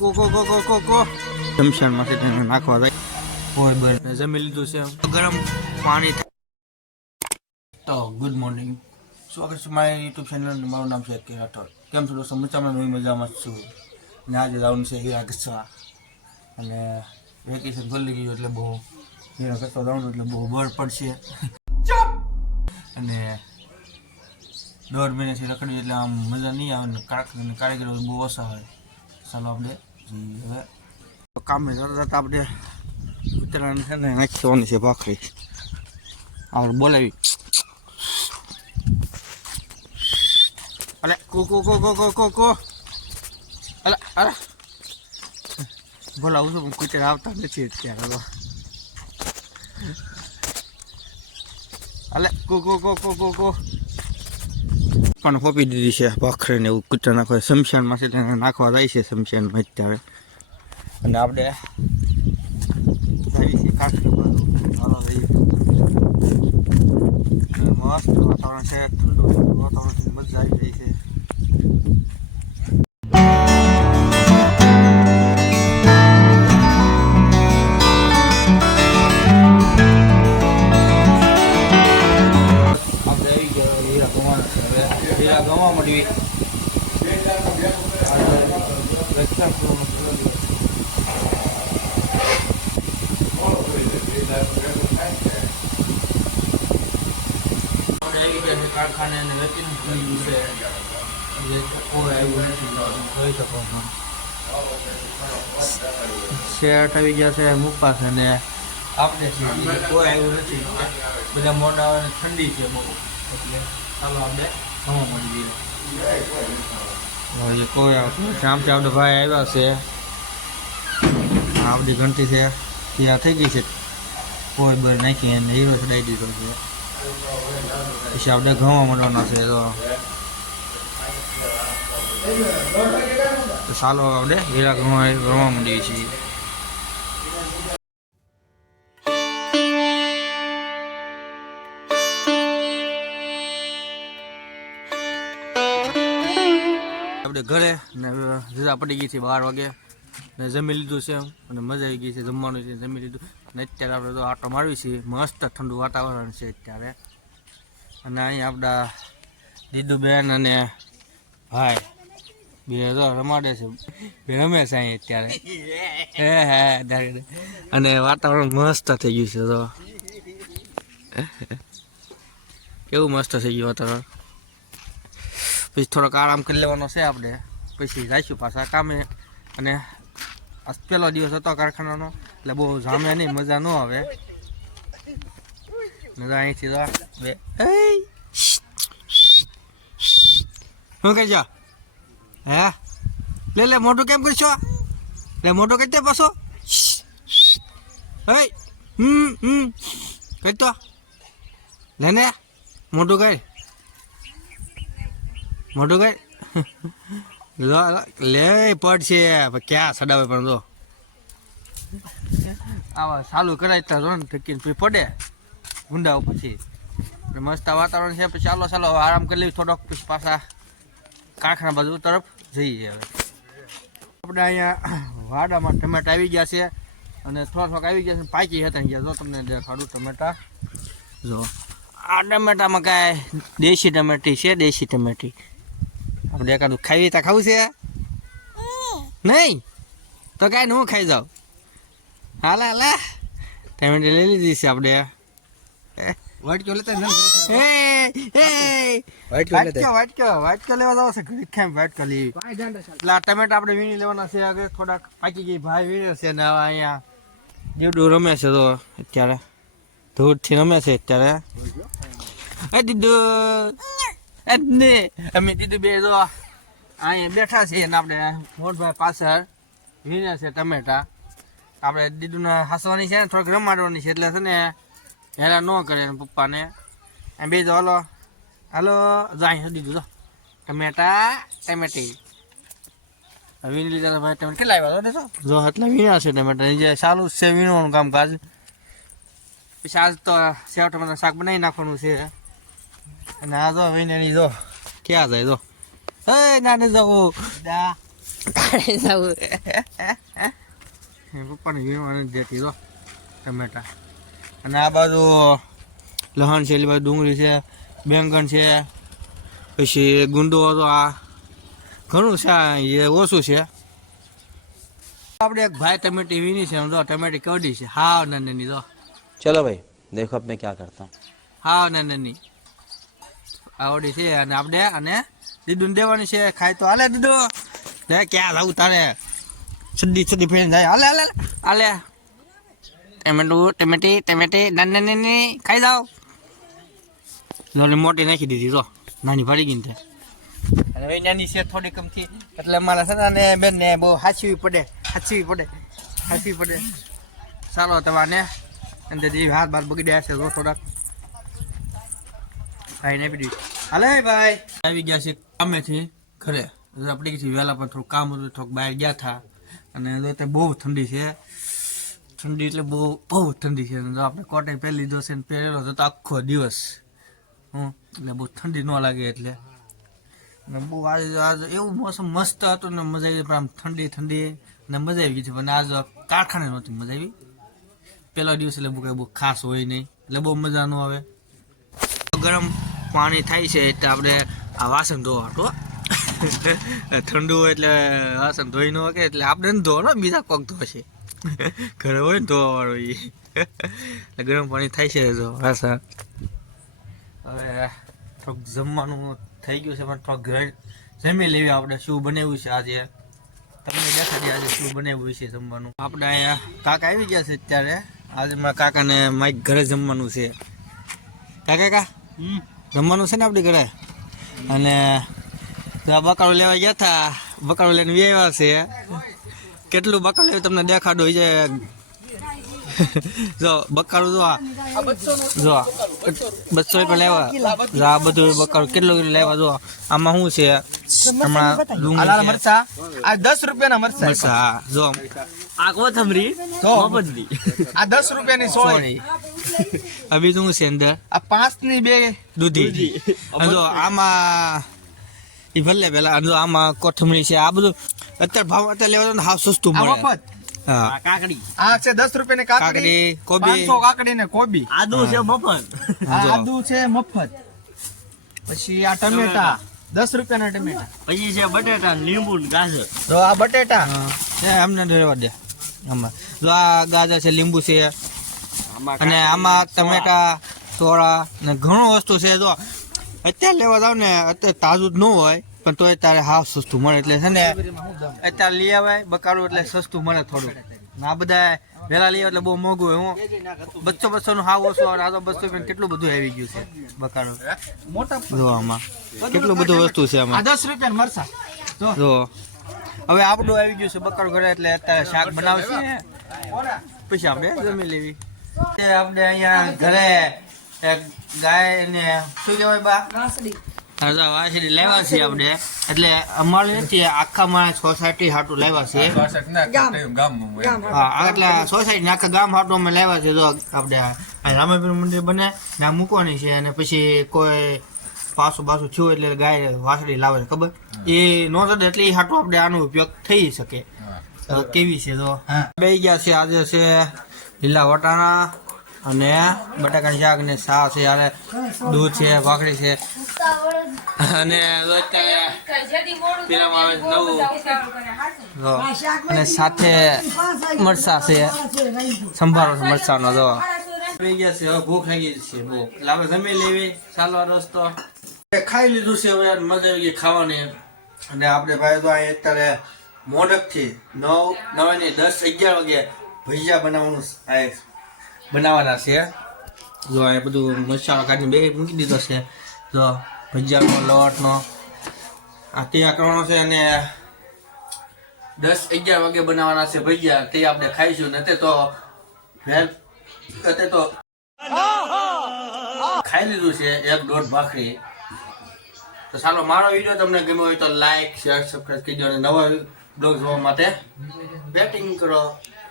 શમશાનમાંથી તેને નાખવા જાય કોઈ બર જમી લીધું છે ગરમ પાણી. તો ગુડ મોર્નિંગ, સ્વાગત છે મારી યુટ્યુબ ચેનલ. મારું નામ છે કે રાઠોડ. કેમ છો દોસ્તો? મજામાં છું. અને આજે જવાનું છે હીરા ઘસવા, અને વેકેશન ખુલી ગયું એટલે બહુ હીરા ઘસવા જવાનું એટલે બહુ બળ પડશે. અને 1.5 મહિનાથી રખડ્યું એટલે આમ મજા નહીં આવે ને કારીગરો બહુ ઓછા હોય. ચાલો આપણે હવે કામે જતા જતા આપણે ઉતરાણ છે ને નાખવાની છે ભાખરી. આપણે બોલાવી અલે કો અલે અરે બોલાવું છું પણ કુતરા આવતા નથી અત્યારે. તો અલે કો પણ ફોપી દીધી છે ભાખરીને એવું કૂતરા નાખવા શમશાનમાં છે તેને નાખવા જાય છે શમશાનમાં અત્યારે. અને આપણે જઈએ છીએ કાઠી બાજુ. ચાલો જઈએ. મસ્ત વાતાવરણ છે, ઠંડુ વાતાવરણ છે, મજા આવી રહી છે. હીરા ગવા મળી કારખાને અને વેચીને ખુલી ગયું છે. કોઈ આવ્યું નથી જોઈ શકો છો. શેઠ આવી ગયા છે મૂકવા છે ને આપણે કોઈ આવ્યું નથી. બધા મોડા આવે ને ઠંડી છે બહુ એટલે ચાલો આપણે હવા મળી જઈએ. કોઈ આવતું શામથી આપણે ભાઈ આવ્યા છે. આપણી ઘંટી છે ત્યાં થઈ ગઈ છે. કોઈ બર નાખી અને હીરો ચડાવી દીધો છે. પછી આપણે ઘઉં મળવાના છે. તો ચાલો આપણે હીરા ઘઉં માંડીએ છીએ. આપણે ઘરે ને રજા પડી ગઈ છે 12 વાગે ને જમી લીધું છે અને મજા આવી ગઈ છે. જમવાનું છે જમી લીધું અને અત્યારે આપણે તો આટો મારવી છીએ. મસ્ત ઠંડુ વાતાવરણ છે અત્યારે. અને અહીં આપણા દીદુબેન અને ભાઈ બે તો રમાડે છે, બે રમે છે અહીં અત્યારે. હે અને વાતાવરણ મસ્ત થઈ ગયું છે. તો કેવું મસ્ત થઈ ગયું વાતાવરણ. પછી થોડોક આરામ કરી લેવાનો છે આપણે, પછી જઈશું પાછા કામે. અને આ પહેલો દિવસ હતો કારખાનાનો એટલે બહુ જામે નહીં, મજા ન આવે. મજા અહીંથી તો શું કરજો? હે લે મોટું કેમ કરશો? લે મોટું કઈ દે પાછો. કઈ તો લે મોટું કઈ લે પડશે ક્યાં સડાવે પણ તો આવા ચાલુ કરાય તો ને ઠકીને પડે ઊંડા પછી. મસ્ત વાતાવરણ છે. પછી ચાલો હવે આરામ કરી લઈએ થોડોક, પછી પાછા કારખાના બાજુ તરફ જઈએ. હવે આપણે અહીંયા વાડામાં ટમેટા આવી ગયા છે અને થોડાક આવી ગયા છે. પાકી હતા ગયા જો તમને દેખાડું ટમેટા. જો આ ટમેટામાં કાંઈ દેશી ટમેટી છે, દેશી ટમેટી. આપણે એકાદું ખાવી તો ખાવું છે નહીં તો કાંઈ હું ખાઈ જાઉં. હાલા ટમેટી લઈ લીધી છે આપણે. વાટકો લેતા વાટકો લેવા જાવ છે ઘડી ખાઈ વાટકો લેવી. એટલે આ ટમેટા આપણે વીણી લેવાના છે. આગળ થોડાક પાકી ગઈ ભાઈ વીણે છે ને હવે અહીંયા દીવડું રમે છે. તો અત્યારે ધૂળથી રમે છે અત્યારે. દીદુ અમે દીદુ બે જો અહીંયા બેઠા છીએ ને આપણે મોટભાઈ પાછળ વીણે છે ટમેટા. આપણે દીદુને હસવાની છે ને થોડીક રમાડવાની છે એટલે છે ને હેરા ન કરે પપ્પાને. એમ બે જો હાલો જાય દીધું તો ટમેટી વીણી લીધા ભાઈ. ટમેટા કેટલા આવ્યા જો એટલે વીણ્યા છે ટમેટા. જે ચાલુ છે વીણવાનું કામકાજ. પછી આજ તો સેવ ટમેટા શાક બનાવી નાખવાનું છે. અને આ જો વીણેલી જો ક્યાં જાય જો ના જવું તારે જવું પપ્પાને વીણવાની દેતી તો ટમેટા અને આ બાજુ લહણ છે, એલી બાજુ ડુંગળી છે, બેંગણ છે, પછી ગુંડો હતો. આ ઘણું છે, એ ઓછું છે. આપણે એક ભાઈ ટમેટી વીણી છે, તો ટમેટી કવડી છે હાવ નાની તો. चलो भाई देखो अब मैं क्या करता हूँ. હાવ નાની આવડી છે અને આપણે અને દીદુને દેવાની છે. ખાય તો હાલે દીદુ, લે ક્યાં જવું તારે? સડી ફેરીને જાય. હાલે હાલે હાલે ટમેટી નાની ખાઈ જાઓ. મોટી નાખી દીધી તો નાની ફરી ગઈ ને. અને હવે નાની છે થોડી કમથી, એટલે મારા સદાને બેન ને બહુ હાચવી પડે. ચાલો તમારે અંદર હાથ બાર બગડ્યા છે થોડાક ભાઈ ને પીડી. હાલે ભાઈ આવી ગયા છે કામેથી ઘરે. આપણે કીધું વહેલા પણ થોડું કામ હતું, થોડુંક બહાર ગયા હતા. અને બહુ ઠંડી છે, ઠંડી એટલે બહુ ઠંડી છે. આપણે કોટન પહેરી લીધો છે ને પહેરેલો હતો તો આખો દિવસ એટલે બહુ ઠંડી ન લાગે એટલે. બહુ આજે એવું મોસમ મસ્ત હતું ને મજા આવી. પણ આમ ઠંડી ને મજા આવી ગઈ છે. પણ આજ કારખાને નહોતી મજા આવી. પહેલો દિવસ એટલે બહુ ખાસ હોય નહીં, એટલે બહુ મજા ન આવે. ગરમ પાણી થાય છે એટલે આપણે આ વાસણ ધોવા ઠંડુ હોય એટલે વાસણ ધોઈ ન શકે. એટલે આપણે ને ધોવાનો, બીજા કોક ધોશે ઘરે હોય ને ધોવા વાળો એ. ગરમ પાણી થાય છે જો વાસણ. હવે થોડુંક જમવાનું થઈ ગયું છે, પણ થોડુંક ઘરે જમી લેવી. આપણે શું બનાવ્યું છે આજે તમને દેખાડી. આજે શું બનાવ્યું છે જમવાનું. આપણે અહીંયા કાકા આવી ગયા છે અત્યારે. આજે મારા કાકાને માઇક ઘરે જમવાનું છે. કાકા જમવાનું છે ને આપણી ઘરે. અને બકાળું લેવા ગયા હતા, બકાળું લઈને આવ્યા છે. કેટલું બકાળું લેવું તમને દેખાડો છે. જો બકાળું જો 200 રૂપિયા લેવા. આ બધું બકાળું કેટલું લેવા. જો આમાં શું છે હમણાં ડુંગળી મરચા, આ 10 રૂપિયાના મરચા. જો આ કોથમરી મફતની, આ 10 રૂપિયાની સોળી. આ બીજું છે અંદર આ 5 ની 2 દૂધી. જો આમાં એ ભલે પેલા જો આમાં કોથમરી છે. આ બધું અત્યારે ભાવ અત્યારે લેવા તો હાવ સસ્તું મળે. હા કાકડી આ છે 10 રૂપિયાની કાકડી, કોબી 500 કાકડી ને કોબી. आदू से मफत. આદુ છે મફત. પછી આ ટમેટા 10 રૂપિયાના ટમેટા. પછી છે બટેટા, લીંબુ, ગાજર. તો આ બટેટા અમને રહેવા દે. આમાં જો આ ગાજર છે, લીંબુ છે, અને આમાં ટમેટા, સોળા ને ઘણું વસ્તુ છે. જો અત્યારે લેવા જાવ ને અત્યારે તાજું જ ન હોય, પણ તોય તારે હાવ સસ્તું મળે. એટલે છે ને અત્યારે લઈ આવાય બકાળું, એટલે સસ્તું મળે થોડું. આ બધા વહેલા લઈ આવે એટલે બહુ મોંઘું હોય. હું 200 નું હાવ ઓછું આવે. આ તો 200 રૂપિયા કેટલું બધું આવી ગયું છે બકાળું. મોટા જો આમાં કેટલું બધું વસ્તુ છે આ આમાં. 10 રૂપિયાના મરચા. જો હવે આપણું આવી ગયું છે બકાળું ઘરે, એટલે અત્યારે શાક બનાવશે પછી આપણે જમી લેવી. આપણે અહીંયા ઘરે એક ગાય ને શું કહેવાય બા વાસળી લાવ્યા છીએ આપણે. એટલે અમારે નથી, આખા મારા સોસાયટી હાટું લાવ્યા છે. હા એટલે સોસાયટી આખા ગામ હાટું અમે લાવ્યા છે. જો આપણે રામાપીર મંદિર બને ના મૂકવાની છે. અને પછી કોઈ પાછું થયું એટલે ગાય વાસળી લાવે છે ખબર એ નો ચડે, એટલે એ હાટું આપણે આનો ઉપયોગ થઈ શકે. કેવી છે તો બે ગયા છે. આજે છે લીલા વટાણા અને બટાકાની શાક ને શાક છે, યારે દૂધ છે, ભાખરી છે, અને અને સાથે મરચા છે, સંભારો છે મરચાનો. જો આવી ગયા છે. હવે ભૂખ લાગી છે બહુ, એટલે આપણે જમી લેવી. ચાલો રસ્તો ખાઈ લીધું છે. હવે મજા આવી ગઈ ખાવાની. અને આપણે ભાઈ તો અહીં અત્યારે મોડકથી 9 ને 10 11 વાગે ભજીયા બનાવવાના છે. જો આ બધું મસાલો કાઢીને બે મૂકી દીધો છે. જો ભજીયાનો લોટનો આ તૈયાર કરવાનો છે. અને 10 11 વાગે બનાવવાના છે ભજીયા. તે આપણે ખાઈશું. ને તો ખાઈ લીધું છે 1-1.5 ભાખરી. તો ચાલો મારો વિડીયો તમને ગમ્યો હોય તો લાઈક, શેર, સબસ્ક્રાઈબ કરી દો. અને નવા બ્લોગ જોવા માટે બેટિંગ કરો.